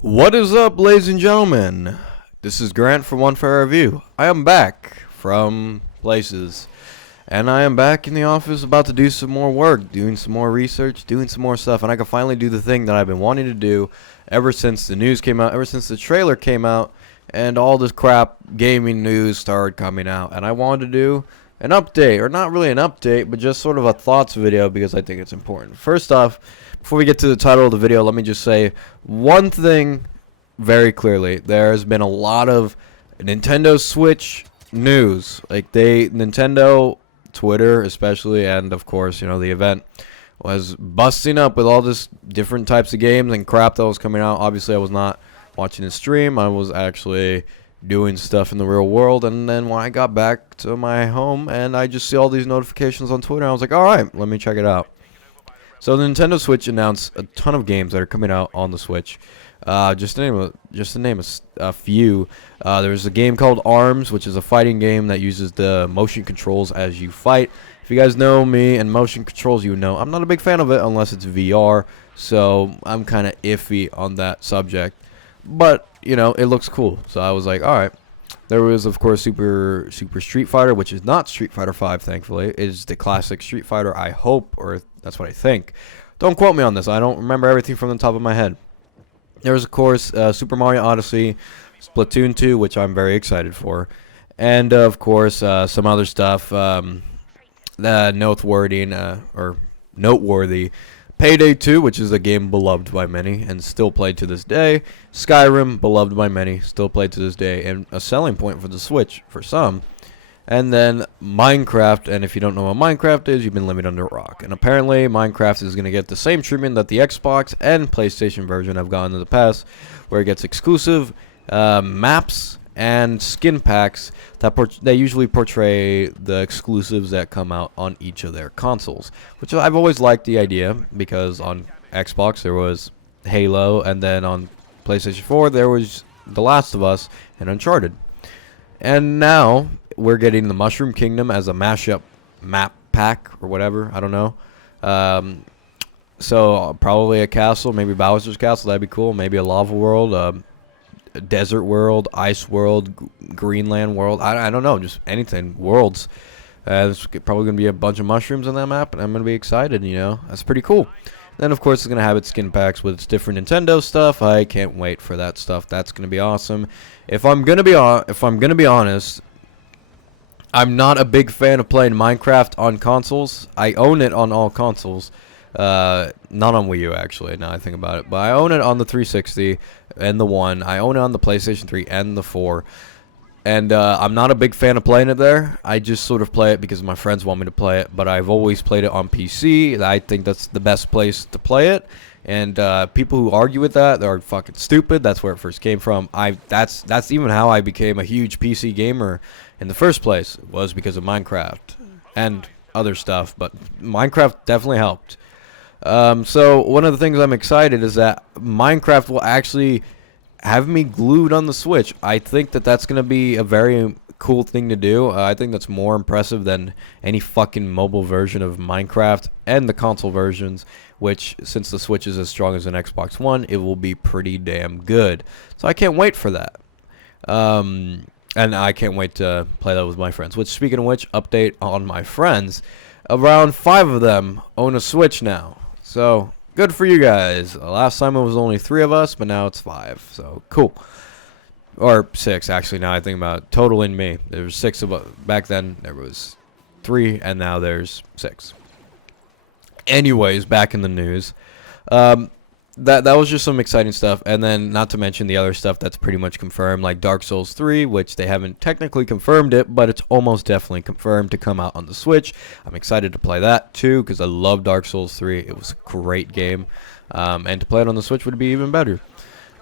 What is up, ladies and gentlemen? This is Grant from One Fair Review. I am back from places, and I am back in the office about to do some more work, doing some more research, doing some more stuff, and I can finally do the thing that I've been wanting to do ever since the news came out, ever since the trailer came out, and all this crap gaming news started coming out, and I wanted to do an update, or not really an update, but just sort of a thoughts video because I think it's important. First off, before we get to the title of the video, let me just say one thing very clearly. There's been a lot of Nintendo Switch news. Nintendo, Twitter especially, and of course, the event was busting up with all this different types of games and crap that was coming out. Obviously, I was not watching the stream. I was actually doing stuff in the real world, and then when I got back to my home and I just see all these notifications on Twitter, I was like, alright, let me check it out. So the Nintendo Switch announced a ton of games that are coming out on the Switch. Just to name a few, there's a game called ARMS, which is a fighting game that uses the motion controls as you fight. If you guys know me and motion controls, you know I'm not a big fan of it unless it's VR, so I'm kind of iffy on that subject. But, it looks cool, so I was like, alright. There was, of course, Super Street Fighter, which is not Street Fighter 5, thankfully. It is the classic Street Fighter, I hope, or that's what I think. Don't quote me on this. I don't remember everything from the top of my head. There was, of course, Super Mario Odyssey, Splatoon 2, which I'm very excited for. And, of course, some other stuff noteworthy. Payday 2, which is a game beloved by many and still played to this day. Skyrim, beloved by many, still played to this day, and a selling point for the Switch for some. And then Minecraft, and if you don't know what Minecraft is, you've been living under a rock. And apparently Minecraft is going to get the same treatment that the Xbox and PlayStation version have gotten in the past, where it gets exclusive maps and skin packs that usually portray the exclusives that come out on each of their consoles, which I've always liked the idea, because on Xbox there was Halo, and then on PlayStation 4 there was The Last of Us and Uncharted. And now we're getting the Mushroom Kingdom as a mashup map pack or whatever, I don't know. So probably a castle, maybe Bowser's Castle, that'd be cool, maybe a lava world, desert world, ice world, Greenland world. I don't know, just anything. Worlds. There's probably going to be a bunch of mushrooms on that map, and I'm going to be excited, That's pretty cool. Then, of course, it's going to have its skin packs with its different Nintendo stuff. I can't wait for that stuff. That's going to be awesome. If I'm going to be honest, I'm not a big fan of playing Minecraft on consoles. I own it on all consoles. Not on Wii U, actually, now I think about it. But I own it on the 360 and the 1. I own it on the PlayStation 3 and the 4. And I'm not a big fan of playing it there. I just sort of play it because my friends want me to play it. But I've always played it on PC. I think that's the best place to play it. And people who argue with that, they're fucking stupid. That's where it first came from. That's even how I became a huge PC gamer in the first place. It was because of Minecraft and other stuff. But Minecraft definitely helped. So one of the things I'm excited is that Minecraft will actually have me glued on the Switch. I think that that's going to be a very cool thing to do. I think that's more impressive than any fucking mobile version of Minecraft and the console versions, which, since the Switch is as strong as an Xbox One, it will be pretty damn good. So I can't wait for that. And I can't wait to play that with my friends. Which, speaking of which, update on my friends. Around 5 of them own a Switch now. So, good for you guys. Last time it was only 3 of us, but now it's 5. So, cool. Or 6, actually, now I think about it. Total in me. There was 6 of us. Back then, there was 3, and now there's 6. Anyways, back in the news. That was just some exciting stuff, and then not to mention the other stuff that's pretty much confirmed, like Dark Souls 3, which they haven't technically confirmed it, but it's almost definitely confirmed to come out on the Switch. I'm excited to play that too, because I love Dark Souls 3. It was a great game, and to play it on the Switch would be even better.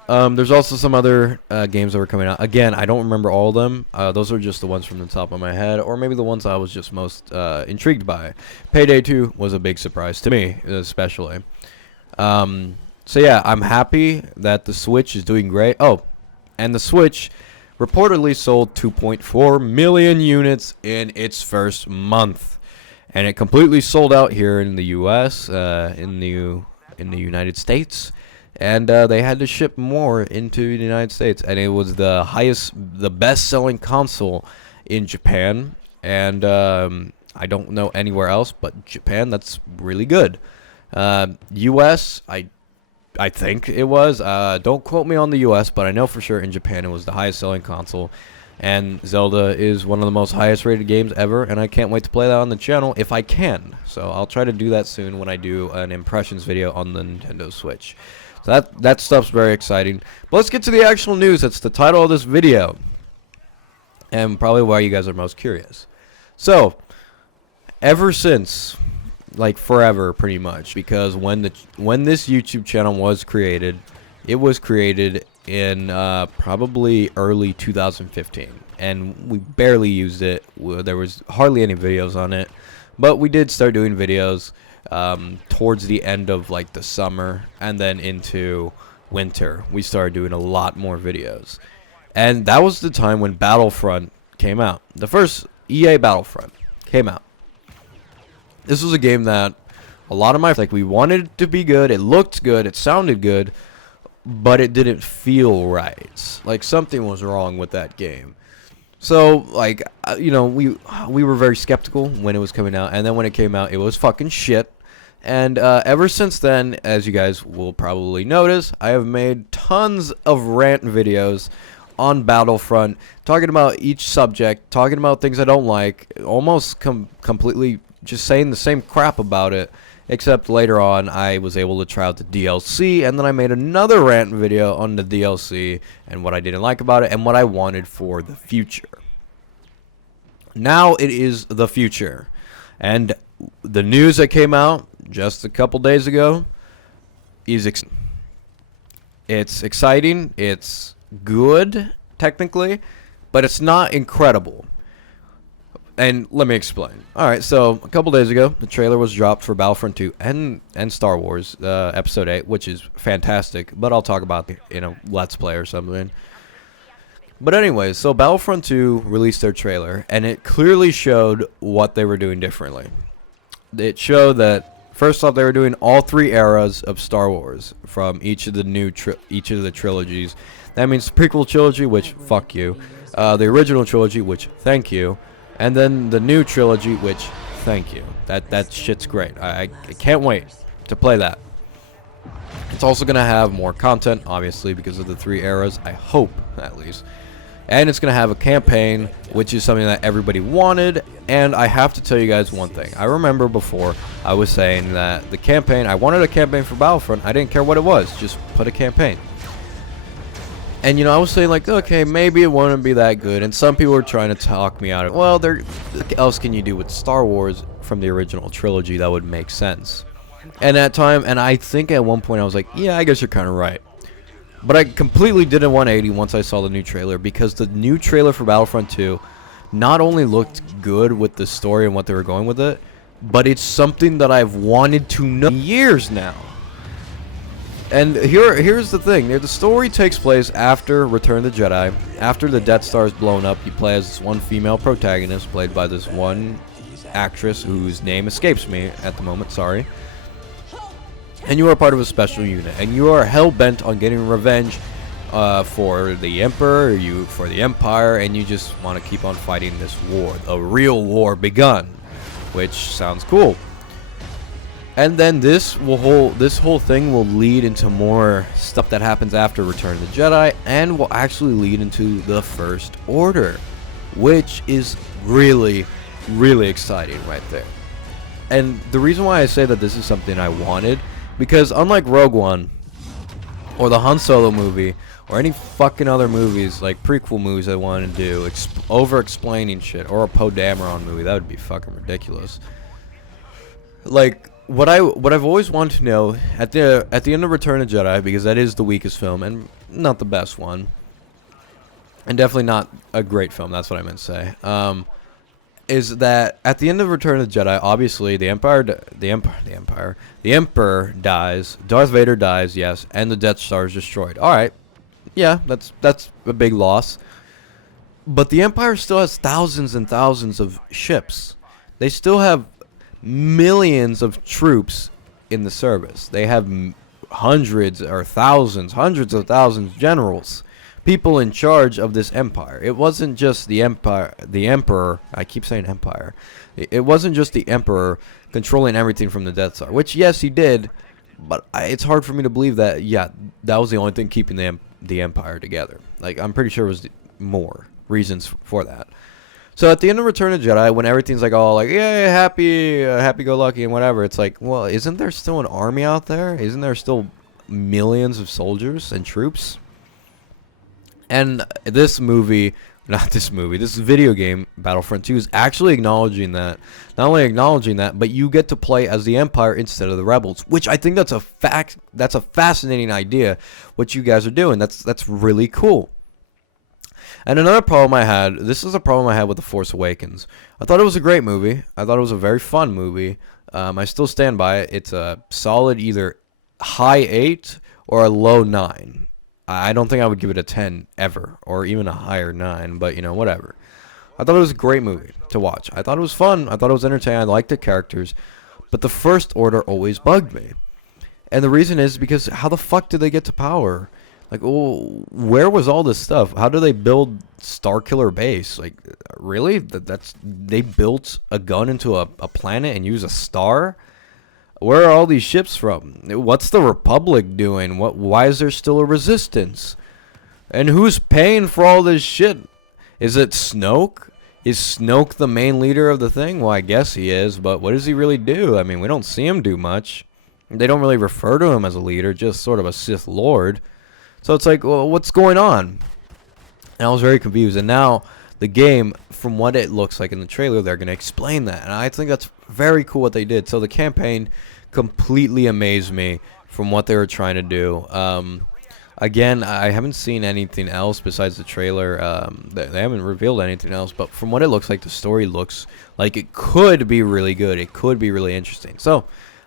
There's also some other games that were coming out. Again, I don't remember all of them. Those are just the ones from the top of my head, or maybe the ones I was just most intrigued by. Payday 2 was a big surprise to me, especially. So yeah, I'm happy that the Switch is doing great. Oh, and the Switch reportedly sold 2.4 million units in its first month. And it completely sold out here in the US, in the United States. and they had to ship more into the United States, and it was the best-selling console in Japan, and I don't know anywhere else but Japan. That's really good. U.S. I think it was. Don't quote me on the U.S., but I know for sure in Japan it was the highest-selling console. And Zelda is one of the most highest-rated games ever, and I can't wait to play that on the channel if I can. So I'll try to do that soon when I do an impressions video on the Nintendo Switch. So that stuff's very exciting. But let's get to the actual news. That's the title of this video, and probably why you guys are most curious. So, ever since, like forever pretty much, because when this YouTube channel was created, it was created in probably early 2015, and we barely used it. There was hardly any videos on it, but we did start doing videos towards the end of like the summer, and then into winter we started doing a lot more videos. And that was the time when Battlefront came out. The first EA Battlefront came out. This was a game that a lot of we wanted it to be good, it looked good, it sounded good, but it didn't feel right. Like something was wrong with that game. So like you know, we were very skeptical when it was coming out, and then when it came out, it was fucking shit. And ever since then, as you guys will probably notice, I have made tons of rant videos on Battlefront, talking about each subject, talking about things I don't like, almost completely just saying the same crap about it. Except later on, I was able to try out the DLC, and then I made another rant video on the DLC, and what I didn't like about it, and what I wanted for the future. Now it is the future, and the news that came out just a couple days ago is it's exciting, it's good, technically, but it's not incredible. And let me explain. Alright, so a couple days ago, the trailer was dropped for Battlefront 2 and Star Wars Episode 8, which is fantastic, but I'll talk about it in a Let's Play or something. But anyways, so Battlefront 2 released their trailer, and it clearly showed what they were doing differently. It showed that, first off, they were doing all three eras of Star Wars from each of the trilogies. That means the prequel trilogy, which, fuck you. The original trilogy, which, thank you. And then the new trilogy, which, thank you. That shit's great. I can't wait to play that. It's also going to have more content, obviously, because of the three eras. I hope, at least. And it's going to have a campaign, which is something that everybody wanted. And I have to tell you guys one thing. I remember before I was saying that the campaign, I wanted a campaign for Battlefront. I didn't care what it was. Just put a campaign. And, you know, I was saying, like, okay, maybe it wouldn't be that good. And some people were trying to talk me out of it. Well, what else can you do with Star Wars from the original trilogy that would make sense? And at time, and I think at one point I was like, yeah, I guess you're kind of right. But I completely did a 180 once I saw the new trailer, because the new trailer for Battlefront 2 not only looked good with the story and what they were going with it, but it's something that I've wanted to know years now. And here's the thing. The story takes place after Return of the Jedi. After the Death Star is blown up, you play as this one female protagonist, played by this one actress whose name escapes me at the moment, sorry. And you are part of a special unit, and you are hell-bent on getting revenge for the Emperor, for the Empire, and you just want to keep on fighting this war, a real war begun, which sounds cool. And then this whole thing will lead into more stuff that happens after Return of the Jedi, and will actually lead into the First Order, which is really, really exciting right there. And the reason why I say that this is something I wanted, because unlike Rogue One, or the Han Solo movie, or any fucking other movies, like prequel movies I want to do, over-explaining shit, or a Poe Dameron movie, that would be fucking ridiculous. Like, what I've always wanted to know at the end of Return of Jedi, because that is the weakest film and not the best one, and definitely not a great film. That's what I meant to say. Is that at the end of Return of the Jedi, obviously the Emperor dies, Darth Vader dies, yes, and the Death Star is destroyed. All right, yeah, that's a big loss. But the Empire still has thousands and thousands of ships. They still have millions of troops in the service. They have hundreds or thousands, hundreds of thousands of generals, people in charge of this empire. It wasn't just the empire, the emperor. I keep saying empire. It wasn't just the emperor controlling everything from the Death Star, which yes he did, but it's hard for me to believe that. Yeah, that was the only thing keeping the empire together. Like, I'm pretty sure it was more reasons for that. So at the end of Return of the Jedi, when everything's like all like, yeah, happy-go-lucky and whatever, it's like, well, isn't there still an army out there? Isn't there still millions of soldiers and troops? And this movie, not this movie, this video game, Battlefront 2, is actually acknowledging that. Not only acknowledging that, but you get to play as the Empire instead of the Rebels, which I think that's a fascinating idea, what you guys are doing. That's really cool. And another problem I had, this is a problem I had with The Force Awakens. I thought it was a great movie. I thought it was a very fun movie. I still stand by it. It's a solid either high 8 or a low 9. I don't think I would give it a 10 ever, or even a higher 9, but, you know, whatever. I thought it was a great movie to watch. I thought it was fun. I thought it was entertaining. I liked the characters. But the First Order always bugged me. And the reason is because how the fuck did they get to power? Like, oh, where was all this stuff? How do they build Starkiller Base? Like, really? They built a gun into a planet and use a star? Where are all these ships from? What's the Republic doing? Why is there still a resistance? And who's paying for all this shit? Is it Snoke? Is Snoke the main leader of the thing? Well, I guess he is, but what does he really do? I mean, we don't see him do much. They don't really refer to him as a leader, just sort of a Sith Lord. So it's like, well, what's going on? And I was very confused. And now the game, from what it looks like in the trailer, they're going to explain that. And I think that's very cool what they did. So the campaign completely amazed me from what they were trying to do. Again, I haven't seen anything else besides the trailer. They haven't revealed anything else. But from what it looks like, the story looks like it could be really good. It could be really interesting. So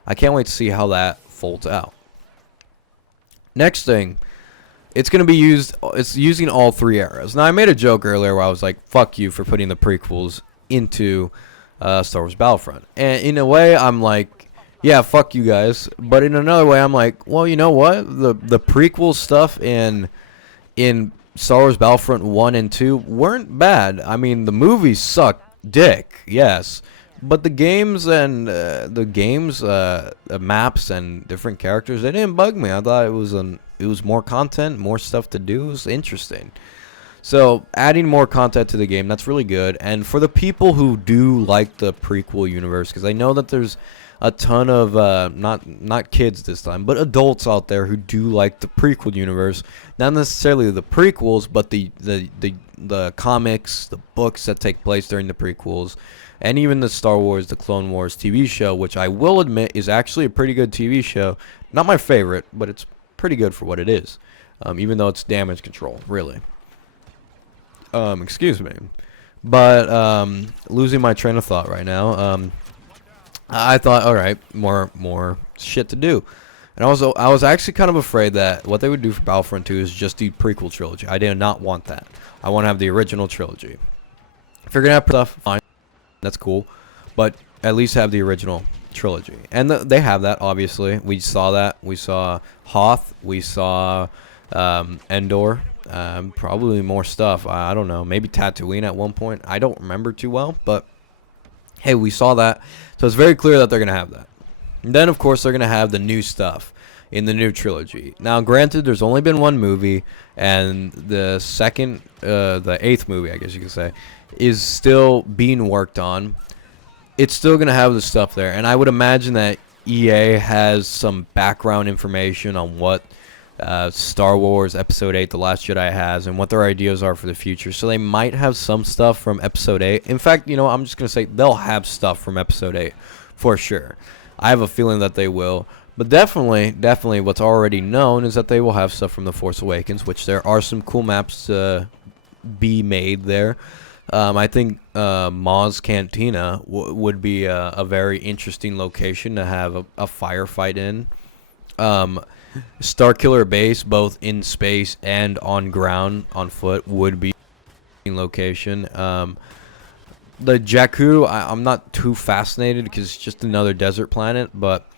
I can't wait to see how that folds out. Next thing. It's going to be used, it's using all 3 eras. Now, I made a joke earlier where I was like, fuck you for putting the prequels into Star Wars Battlefront. And in a way, I'm like, yeah, fuck you guys. But in another way, I'm like, well, you know what? The prequel stuff in Star Wars Battlefront 1 and 2 weren't bad. I mean, the movies sucked dick, yes. But the games and maps and different characters, they didn't bug me. I thought it was more content, more stuff to do. It was interesting. So adding more content to the game, that's really good. And for the people who do like the prequel universe, because I know that there's a ton of not kids this time, but adults out there who do like the prequel universe. Not necessarily the prequels, but the comics, the books that take place during the prequels. And even the Star Wars, the Clone Wars TV show, which I will admit is actually a pretty good TV show. Not my favorite, but it's pretty good for what it is. Even though it's damage control, really. Excuse me. But losing my train of thought right now. I thought, all right, more shit to do. And I was actually kind of afraid that what they would do for Battlefront 2 is just the prequel trilogy. I did not want that. I want to have the original trilogy. If you're going to have stuff, fine. That's cool, but at least have the original trilogy. And they have that, obviously. We saw that. We saw Hoth. We saw Endor. Probably more stuff. I don't know. Maybe Tatooine at one point. I don't remember too well, but hey, we saw that. So it's very clear that they're going to have that. And then, of course, they're going to have the new stuff in the new trilogy. Now, granted, there's only been one movie, and the second, the 8th movie, I guess you could say, is still being worked on. It's still going to have the stuff there, and I would imagine that EA has some background information on what Star Wars Episode 8, The Last Jedi has, and what their ideas are for the future. So they might have some stuff from Episode 8. In fact, you know, I'm just going to say they'll have stuff from Episode 8 for sure. I have a feeling that they will. But definitely what's already known is that they will have stuff from The Force Awakens, which there are some cool maps to be made there. I think Maz Cantina would be a very interesting location to have a firefight in. Starkiller Base, both in space and on ground, on foot, would be a location. The Jakku, I'm not too fascinated because it's just another desert planet, but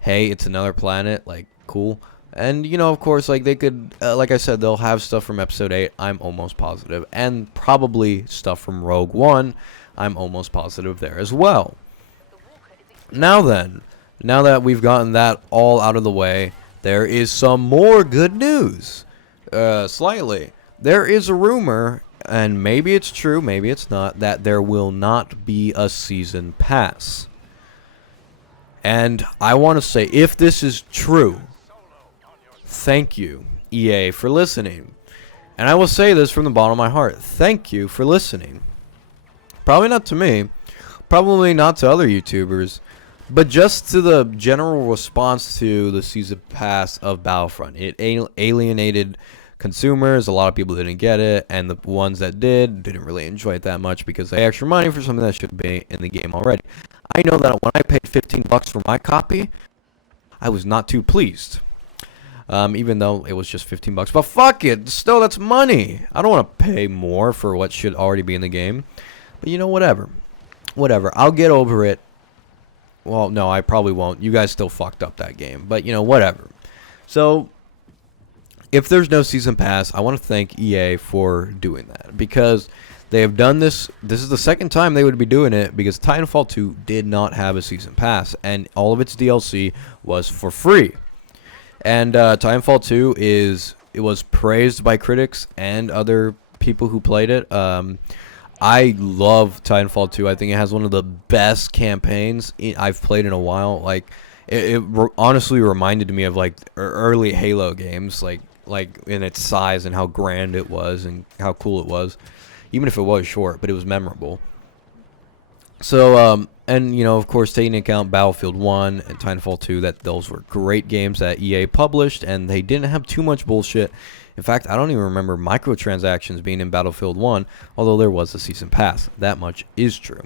hey, it's another planet. Like, cool. And, you know, of course, like, they could, like I said, they'll have stuff from Episode 8, I'm almost positive. And probably stuff from Rogue One, I'm almost positive there as well. Now then, now that we've gotten that all out of the way, there is some more good news. Slightly. There is a rumor, and maybe it's true, maybe it's not, that there will not be a season pass. And I want to say, if this is true, thank you, EA, for listening. And I will say this from the bottom of my heart. Thank you for listening. Probably not to me. Probably not to other YouTubers. But just to the general response to the season pass of Battlefront. It alienated consumers. A lot of people didn't get it. And the ones that didn't really enjoy it that much because they extra money for something that should be in the game already. I know that when I paid $15 for my copy, I was not too pleased. Even though it was just $15. But fuck it. Still, that's money. I don't want to pay more for what should already be in the game. But, you know, whatever. Whatever. I'll get over it. Well, no, I probably won't. You guys still fucked up that game. But, you know, whatever. So, if there's no season pass, I want to thank EA for doing that. Because they have done this. This is the second time they would be doing it. Because Titanfall 2 did not have a season pass. And all of its DLC was for free. And Titanfall 2 it was praised by critics and other people who played it. I love Titanfall 2. I think it has one of the best campaigns I've played in a while. Like, it honestly reminded me of like early Halo games, like in its size and how grand it was and how cool it was. Even if it was short, but it was memorable. So, and, you know, of course, taking into account Battlefield 1 and Titanfall 2, those were great games that EA published, and they didn't have too much bullshit. In fact, I don't even remember microtransactions being in Battlefield 1, although there was a season pass. That much is true.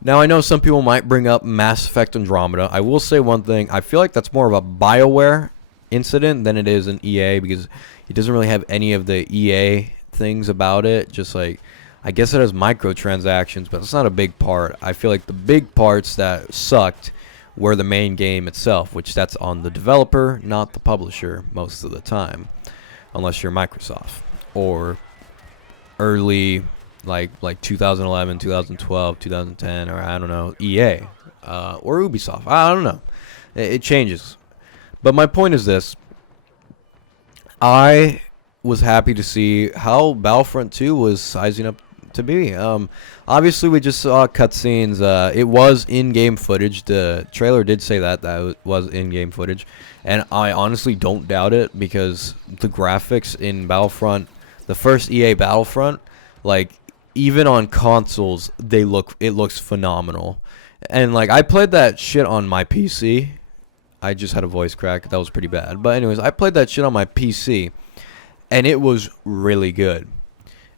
Now, I know some people might bring up Mass Effect Andromeda. I will say one thing. I feel like that's more of a BioWare incident than it is an EA, because it doesn't really have any of the EA things about it. Just like, I guess it has microtransactions, but it's not a big part. I feel like the big parts that sucked were the main game itself, which that's on the developer, not the publisher most of the time. Unless you're Microsoft or early, like 2011, 2012, 2010, or I don't know, EA or Ubisoft. I don't know. It changes. But my point is this. I was happy to see how Battlefront 2 was sizing up to be. Obviously, we just saw cutscenes. It was in-game footage. The trailer did say that it was in-game footage. And I honestly don't doubt it, because the graphics in Battlefront, the first EA Battlefront, like, even on consoles, it looks phenomenal. And, like, I played that shit on my PC. I just had a voice crack. That was pretty bad. But anyways, I played that shit on my PC, and it was really good.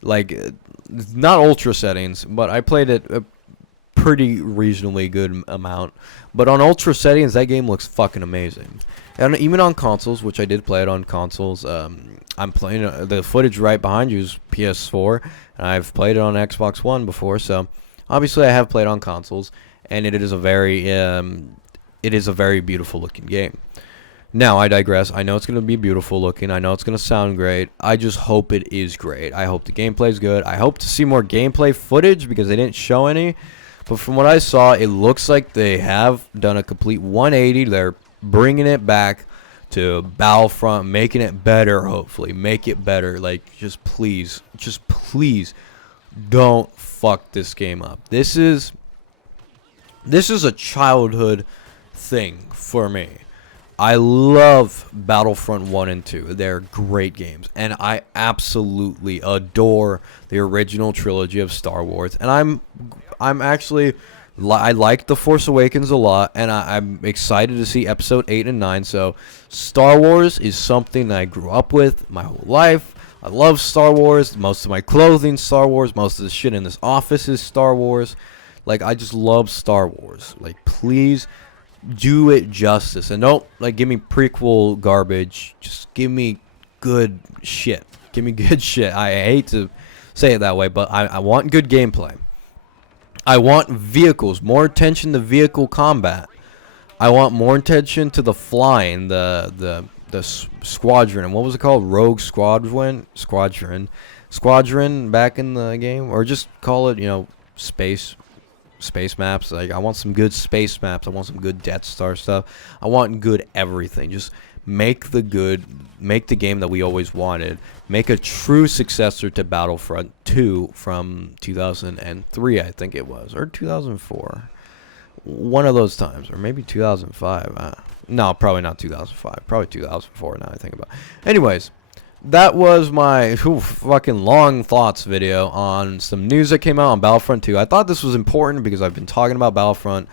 Like, not ultra settings, but I played it a pretty reasonably good amount. But on ultra settings, that game looks fucking amazing. And even on consoles, which I did play it on consoles, I'm playing the footage right behind you is PS4, and I've played it on Xbox One before, so obviously I have played on consoles, and it is a very beautiful looking game. Now, I digress. I know it's going to be beautiful looking. I know it's going to sound great. I just hope it is great. I hope the gameplay is good. I hope to see more gameplay footage, because they didn't show any. But from what I saw, it looks like they have done a complete 180. They're bringing it back to Battlefront, making it better, hopefully. Make it better. Like, just please don't fuck this game up. This is a childhood thing for me. I love Battlefront 1 and 2. They're great games. And I absolutely adore the original trilogy of Star Wars. And I'm actually, I like The Force Awakens a lot. And I'm excited to see Episode 8 and 9. So Star Wars is something that I grew up with my whole life. I love Star Wars. Most of my clothing's Star Wars. Most of the shit in this office is Star Wars. Like, I just love Star Wars. Like, please do it justice, and don't like give me prequel garbage. Just give me good shit. Give me good shit. I hate to say it that way, but I want good gameplay. I want vehicles, more attention to vehicle combat. I want more attention to the flying, the squadron, and what was it called? Rogue Squadron back in the game, or just call it, space maps. Like, I want some good space maps. I want some good Death Star stuff. I want good everything. Just make the game that we always wanted. Make a true successor to Battlefront 2 from 2003, I think it was, or 2004. One of those times, or maybe 2005. No, probably not 2005. Probably 2004 now I think about it. Anyways, that was my fucking long thoughts video on some news that came out on Battlefront 2. I thought this was important because I've been talking about Battlefront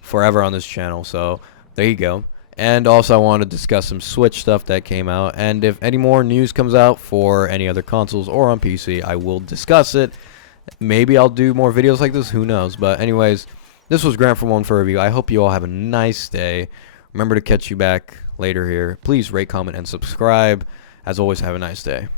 forever on this channel, so there you go. And also I want to discuss some Switch stuff that came out, and if any more news comes out for any other consoles or on PC, I will discuss it. Maybe I'll do more videos like this, who knows. But anyways, this was Grant from One for Review. I hope you all have a nice day. Remember to catch you back later here. Please rate, comment, and subscribe. As always, have a nice day.